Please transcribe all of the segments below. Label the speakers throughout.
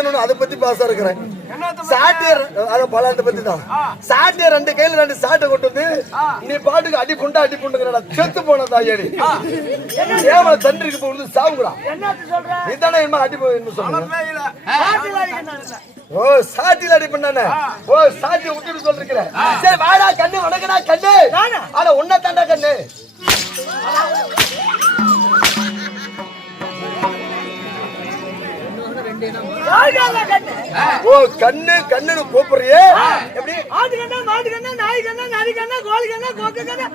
Speaker 1: பழகணும்னு அதை பத்தி பாசா இருக்கிறேன். சாட்டிய அத பலாண்ட பத்தி தான். சாட்டிய ரெண்டு கையில ரெண்டு சாட்டை கொண்டு வந்து நீ பாட்டுக்கு அடி புண்டா அடி புண்டுங்கிறடா செத்து போன தாயடி. ஏமா தண்டிக்கு போகுது சாவுங்கடா. இதானே என்ன அடி போய் சொல்லுங்க ஓ சாட்டில அடி பண்ணானே. ஓ சாட்டி விட்டுட்டு சொல்றீங்க சரி வாடா கண்ணு வணக்கடா கண்ணு? ஆனா உன்ன தாண்டா கண்ணு. ஓ கண்ணு கண்ணுன்னு கூப்பிடுறியே? எப்படி?
Speaker 2: ஆட்டு கண்ணா மாட்டு கண்ணா நாய் கண்ணா நரி கண்ணா கோழி கண்ணா கொக்கு கண்ணா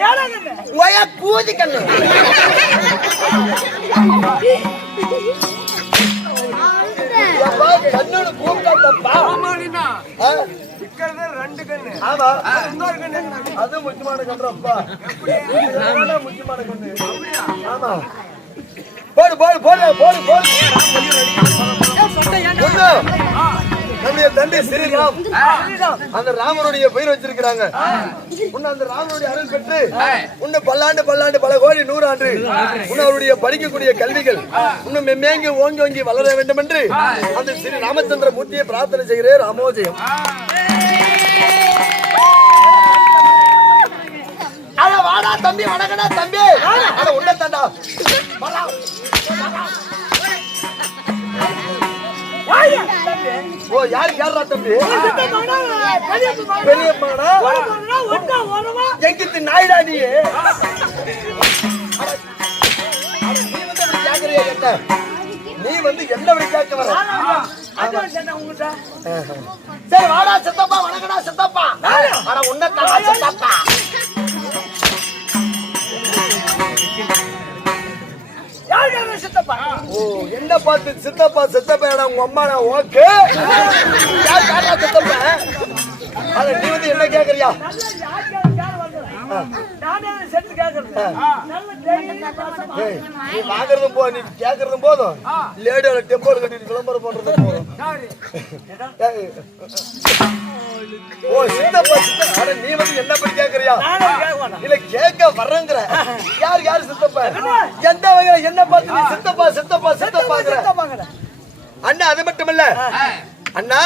Speaker 2: ஏடா கண்ணு
Speaker 1: ஒயா கூதி கண்ணு அப்பா, கண்ணுன்னு கூப்பிட்டா தப்பா? ஆ?
Speaker 3: ரெண்டு கண்ணு.
Speaker 1: ஆமா.
Speaker 3: இன்னொரு கண்ணு
Speaker 1: அது முக்கியமான கன்று அப்பா முக்கியமான கன்று ஆமா. போடு போடு போடு போடு போடு. நம்முடைய தந்தை ஸ்ரீராம். அந்த ராமனுடைய பெயர் வச்சிருக்கிறாங்க. உன்னை அந்த ராமனுடைய அருள் பெற்று உன்னை பல்லாண்டு பல்லாண்டு பல கோடி நூறாண்டு உன்னை அவருடைய படிக்கக்கூடிய கல்விகள் உன்னை மெம்மேங்கி ஓங்கி ஓங்கி வளர வேண்டும் என்று அந்த ஸ்ரீ ராமச்சந்திர மூர்த்தியை பிரார்த்தனை செய்கிறேன். ராமோஜயம் அட வாடா தம்பி வணக்கடா தம்பி. அட தண்டா. ஓ யாரு யாரா தம்பி? பெரியம்மாடா? எங்கிட்டு நாயுடா நீ? நீ வந்து என்ன நீ வந்து என்ன அப்படி கேட்க வர? சரி வாடா சித்தப்பா வணக்கடா சித்தப்பா. அட உன்ன சித்தப்பா.
Speaker 2: சித்தப்பா?
Speaker 1: ஓ என்ன பார்த்து சித்தப்பா சித்தப்பா இடம் உங்க அம்மா நான் ஓகே. யார் யாரா சித்தப்பா? அத நீ வந்து என்ன கேக்குறியா?
Speaker 2: கேக்குறது
Speaker 1: நீ வாங்குறதும் போ நீ கேக்குறதும் போதும். லேடியோட டெம்போல கட்டிட்டு விளம்பரம் பண்றதும் போதும் ஓ சித்தப்பா சித்தப்பா. நீ வந்து என்ன படி கேக்குறியா? இல்ல கேட்க வர்றேங்கிற. எந்த வகையில என்ன பார்த்து நீ சித்தப்பா சித்தப்பா
Speaker 2: சித்தப்பாங்கடா
Speaker 1: அண்ணா அது மட்டுமல்ல. அண்ணா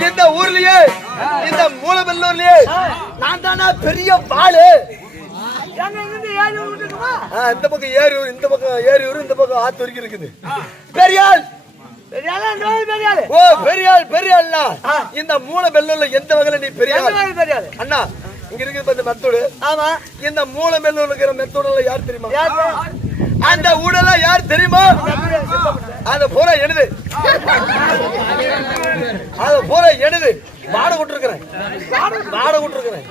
Speaker 1: இந்த ஊர்லயே இந்த மூலவெல்லூர்லயே நான் தானா பெரிய ஆ, இந்த பக்கம் ஏரியூர் இந்த பக்கம் ஏரியூர் இந்த பக்கம் ஆத்து வரைக்கும் இருக்குது. பெரியாள்.
Speaker 2: பெரியாளா
Speaker 1: ஓ பெரியாள் பெரியாள்னா இந்த மூல பெல்லூர்ல எந்த வகையில நீ
Speaker 2: பெரியாளு?
Speaker 1: அண்ணா இங்க இருக்குது இந்த மெத்தோடு.
Speaker 2: ஆமா.
Speaker 1: இந்த மூல பெல்லூர்ல இருக்கிற மெத்தோடுல யார் தெரியுமா? அந்த ஊடல யார் தெரியுமா? அந்த பூரா எழுது அத பூரா எழுது வாட விட்டுருக்கிறேன். வாட விட்டுருக்கிறேன்.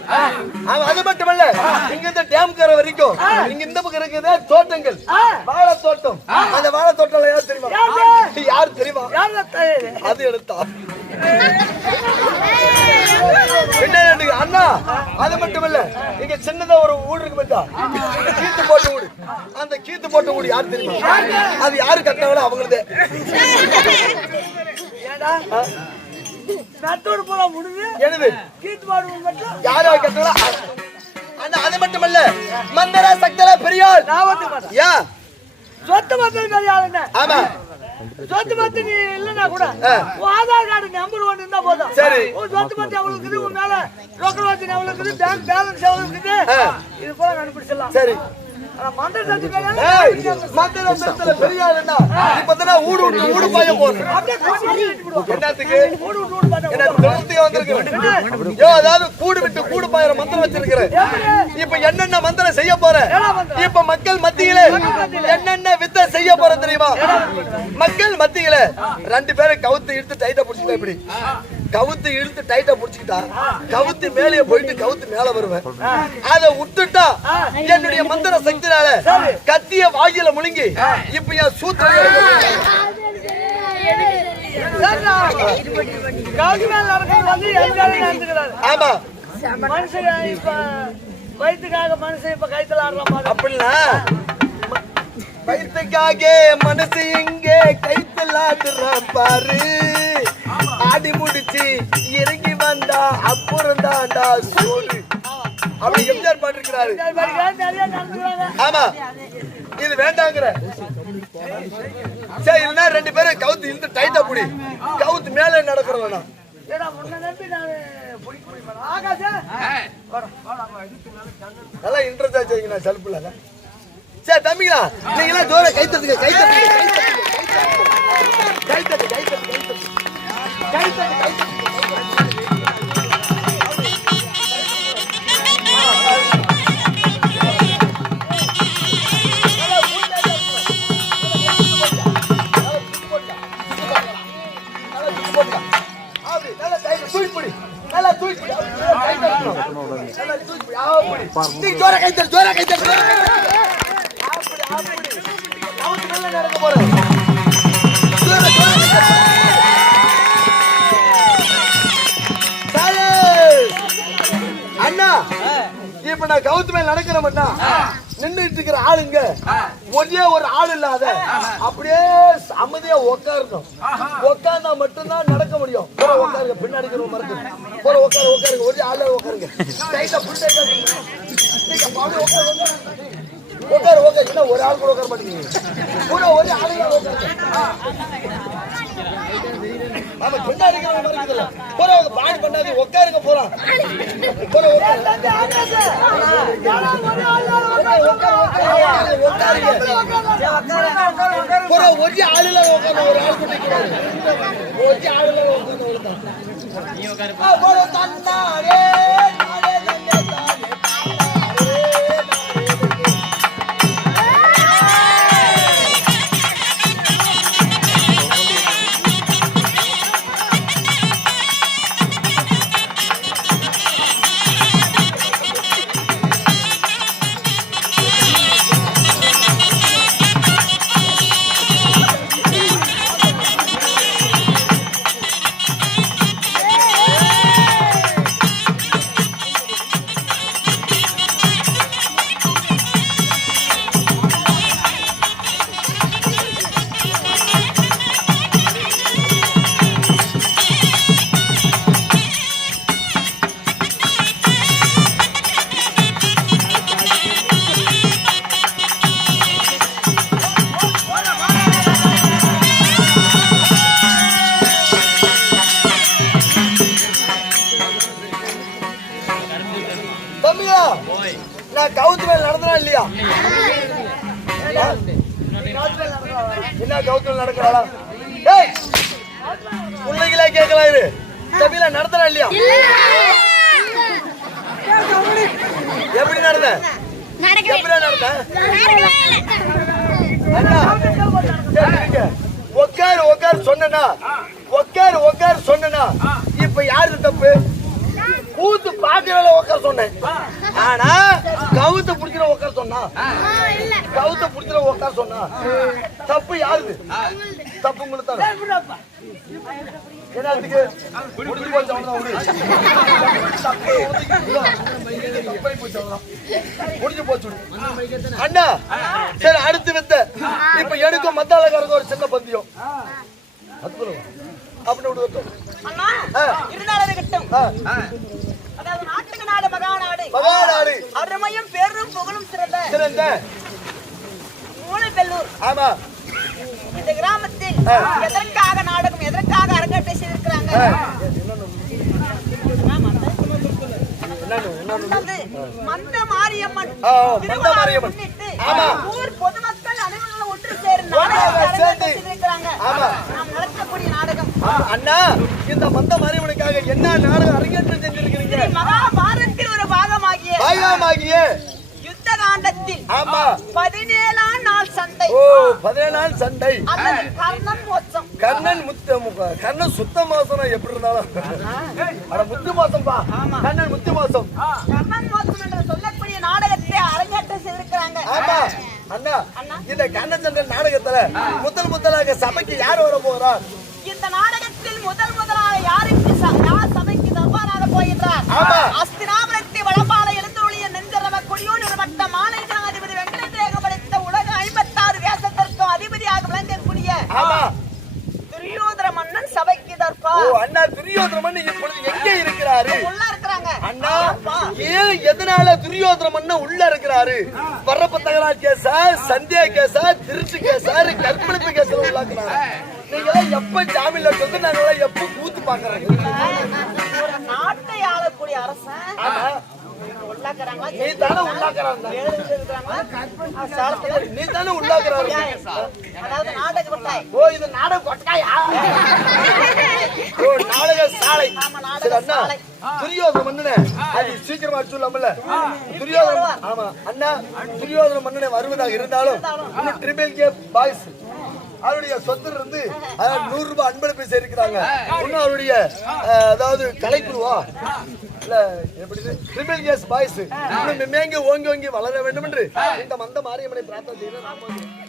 Speaker 1: அது மட்டுமல்ல இங்க இந்த டேம் கரை வரைக்கும் இங்க இந்த பக்கம் இருக்குது தோட்டங்கள். வாழை தோட்டம் அந்த வாழை தோட்டம் யார் தெரியுமா? யார் தெரியுமா அது எடுத்தா. என்ன அண்ணா? அது மட்டுமல்ல இங்க சின்னதா ஒரு ஊடு இருக்கு மச்சா கீத்து போட்ட ஊடு அந்த கீத்து போட்ட ஊடு யார் தெரியுமா? அது யாரு கட்டினாங்களோ அவங்களதே.
Speaker 2: நட்டோடு போல முடிஞ்சு
Speaker 1: எனது
Speaker 2: கீத்து பாடு மட்டும்.
Speaker 1: யார் யார் கட்டினாங்களோ அது மட்டுமல்ல மந்தர சக்தர பெரியாள் ஏன்
Speaker 2: சொத்து மக்கள் பெரியாளுங்க
Speaker 1: ஆமா.
Speaker 2: சொத்து பத்து நீ இல்லைன்னா கூட ஆதார் கார்டு நம்பர் ஒன்று இருந்தா போதும்.
Speaker 1: சரி.
Speaker 2: உன் சொத்து பத்து எவ்வளவு இருக்குது உன் மேல ரோக்கல் வாட்சி எவ்வளவு இருக்குது பேங்க் பேலன்ஸ் எவ்வளவு இருக்குது. இது போல கண்டுபிடிச்சிடலாம்.
Speaker 1: சரி.
Speaker 2: ஆனா மந்திர சத்து
Speaker 1: ஏய்,
Speaker 2: பெரியாள்
Speaker 1: மந்தர சக்தர பெரியாள்னா இப்பதான் ஊடு விட்டு ஊடு பாய போறேன்.
Speaker 2: அப்படியே கூட்டி கட்டி விட்டுடுவோம்.
Speaker 1: என்னத்துக்கு?
Speaker 2: ஓடு விட்டு ஓடு பார்த்தா
Speaker 1: என்ன திருப்தியா வந்திருக்கு. யோ அதாவது கூடு விட்டு கூடு பாயிர மந்திரம் வச்சிருக்கிறேன். இப்ப என்னென்ன மந்திரம் செய்ய போற இப்ப மக்கள் மத்தியில என்னென்ன வித்தை செய்ய போற தெரியுமா? மக்கள் மத்தியில. ரெண்டு பேரும் கவுத்து இழுத்து டைட்டா புடிச்சுட்டா இப்படி கவுத்து இழுத்து டைட்டா புடிச்சுக்கிட்டா கவுத்து மேலே போயிட்டு கவுத்து மேல வருவேன் அத விட்டுட்டா என்னுடைய மந்திர சக்தினால கத்திய வாயில முழுங்கி இப்ப என் சூத்திர
Speaker 2: நடந்துக்கிறாரு.
Speaker 1: ஆமா
Speaker 2: மனுஷன் இப்ப வயிற்றுக்காக மனுஷன் இப்ப கைத்தல ஆடுறான் பாரு.
Speaker 1: அப்படின்னா வயிற்றுக்காக மனசு இங்கே கைத்தலாடுற பாரு ஆடி முடிச்சு இறங்கி வந்தா அப்புறம் தாண்டா சோறு அப்படி எம்ஜிஆர் பாட்டிருக்கிறாரு ஆமா. இது வேண்டாங்கிற. சரி இல்லைன்னா ரெண்டு பேரும் கவுத்து இழுத்து டைட்டா புடி. கவுத்து மேலே நடக்கிறோம் வேணாம்
Speaker 2: ஏடா உன்னை நம்பி நான் பிடிக்க முடியுமா ஆகாஷா
Speaker 1: நல்லா இன்ட்ரெஸ்ட் ஆச்சு நான் செல்ஃபில் சரி தம்பிங்களா நீங்களாம் ஜோர கை தட்டு கை தட்டு கை தட்டு கை தட்டு அப்படி நல்லா கை தூக்கி பிடி நல்லா தூக்கி பிடி அப்படி நல்லா கை தட்டணும் நல்லா தூக்கி பிடி அப்படி நீ ஜோர கை தட்டு ஜோர கை தட்டு ஜோர கை தட்டு அப்படி அப்படி அவனுக்கு நல்லா நடக்க போறேன் இப்ப நான் கவுத்து மேல நடக்கிற மட்டும் நின்னுட்டு இருக்கிற ஆளுங்க ஒரே ஒரு ஆள் இல்லாத அப்படியே அமைதியா உட்காரணும் உட்கார்ந்தா மட்டும்தான் நடக்க முடியும். போற உட்காருங்க பின்னாடி மறந்து போற உட்காரு உட்காருங்க ஒரே ஆளே உட்காருங்க டைட்டா புல் டைட்டா உட்காரு உட்காரு என்ன ஒரு ஆள் கூட உட்கார மாட்டேங்கிறீங்க? கூட ஒரே ஆளு உட்காருங்க அவன் பின்னாடி இருக்கிறவங்க மறக்குதுல்ல போற பாடி பண்ணாது உட்காருங்க போறான் போற. ஒரே ஆளுல உட்காந்து ஒரு ஆள் குட்டிக்கிறாரு ஒரே ஆளுல உட்காந்து ஒருத்தன். ஆ, என்ன கவுத்து மேல நடக்கிறாளா? ஏய்! பிள்ளைகளே கேட்கலாம் இரு தம்பியில நடந்தனா இல்லையா? எப்படி நடந்த? எப்படி நடந்த. உட்காரு உட்காரு சொன்னா உட்காரு உட்காரு சொன்னா இப்ப யாரு தப்பு? கூத்து பாக்குறல உட்கார சொன்னேன் ஆனா கவுத்த புடிக்கிற உட்கார சொன்னா. கவுத்த புடிக்கிற உட்கார சொன்னா. தப்பு யாருது? தப்பு உங்களுக்கு தான்? என்னத்துக்கு முடிஞ்சு போச்சு. முடிஞ்சு போச்சு. அண்ணா சரி அடுத்து வித்த. இப்ப எனக்கும் மத்தாளக்காரங்க ஒரு சின்ன பந்தயம் அற்புதம் அப்படின்னு ஆ.
Speaker 4: இருந்தாலும் இருக்கட்டும்.
Speaker 1: ஆ,
Speaker 4: அதாவது நாட்டுக்கு நாடு மகாநாடு.
Speaker 1: மகாநாடு.
Speaker 4: அருமையும் பெரும் புகழும் சிறந்த
Speaker 1: சிறந்த.
Speaker 4: மூலப்பெல்லூர்.
Speaker 1: ஆமா.
Speaker 4: இந்த கிராமத்தில். எதற்காக நாடகம் எதற்காக அரங்கேற்றம் செய்திருக்கிறாங்க? மந்த மாரியம்மன்
Speaker 1: மந்த மாரியம்மன்.
Speaker 4: ஊர் பொதுமக்கள் அனைவரும் ஒன்று
Speaker 1: சேர்ந்து.
Speaker 4: நாடகம்.
Speaker 1: அண்ணா இந்த மந்த மறைவனுக்காக என்ன நாடகம் அரங்கேற்றம் செஞ்சிருக்கிறீங்க? பாயமாகிய
Speaker 4: யுத்த காண்டத்தில்
Speaker 1: ஆமா.
Speaker 4: பதினேழாம் நாள் சண்டை.
Speaker 1: ஓ பதினேழு நாள் சண்டை.
Speaker 4: அல்லது கர்ணன் மோட்சம்.
Speaker 1: கண்ணன் முத்த மு- கண்ணன் சுத்த மாசம் எப்படி இருந்தாலும். அட முத்து மாசம்பா கண்ணன் முத்து மாசம்.
Speaker 4: கர்ணன் மோட்சம் என்று சொல்லக்கூடிய நாடகத்தை அரங்கேற்றம் செய்திருக்கிறாங்க.
Speaker 1: ஆமா. அண்ணா இந்த கண்ணச்சந்திரன் நாடகத்துல முதல் முதலாக சபைக்கு யார் வர போறா?
Speaker 4: இந்த நாடகத்தில் முதல் முதலாக யாருக்கு யார் சபைக்கு தர்பாராக போகின்றார்?
Speaker 1: ஆமா. அண்ணா துரியோதன மன்னன் இப்பொழுது எங்கே இருக்கிறாரு?
Speaker 4: உள்ள இருக்கிறாங்க.
Speaker 1: அண்ணா ஏன் எதனால துரியோதன மன்னன் உள்ள இருக்கிறாரு? வரப்ப தகராறு கேசா சந்தியா கேசா திருட்டு கேசா கற்பழிப்பு கேசா உள்ளாக்குறாரு நீங்க எப்ப ஜாமீன்ல வந்து நாங்க எப்ப கூத்து பாக்குறோம்
Speaker 4: ஒரு நாட்டை ஆளக்கூடிய அரசன்
Speaker 1: ஆமா
Speaker 4: உள்ளாக்குறாங்களா
Speaker 1: நீ தானே உள்ளாக்குறாங்க.
Speaker 4: எழுதி இருக்கிறாங்களா சாலத்துல
Speaker 1: நீ தானே உள்ளாக்குறாரு.
Speaker 4: அதாவது நாடக பட்டாய்
Speaker 1: ஓ இது நாடக கொட்டாயா? ஓ நாடக சாலை.
Speaker 4: ஆமா, நாடக
Speaker 1: சரி அண்ணா
Speaker 4: சாலை.
Speaker 1: துரியோதன மன்னனே அது சீக்கிரமா சொல்லாமல்ல துரியோதன ஆமா அண்ணா துரியோதன மன்னனே வருவதாக இருந்தாலும் ட்ரிபிள் கே பாய்ஸ் அவருடைய சொத்து இருந்து அதாவது நூறு ரூபாய் அன்பளிப்பு சேர்க்கிறாங்க இன்னும் அவருடைய அதாவது எப்படி ட்ரிபிள் கேஸ் பாய்ஸ் இன்னும் மேங்க ஓங்கி ஓங்கி வளர வேண்டும் என்று இந்த மந்த மாரியம்மனை பிரார்த்தனை செய்யணும்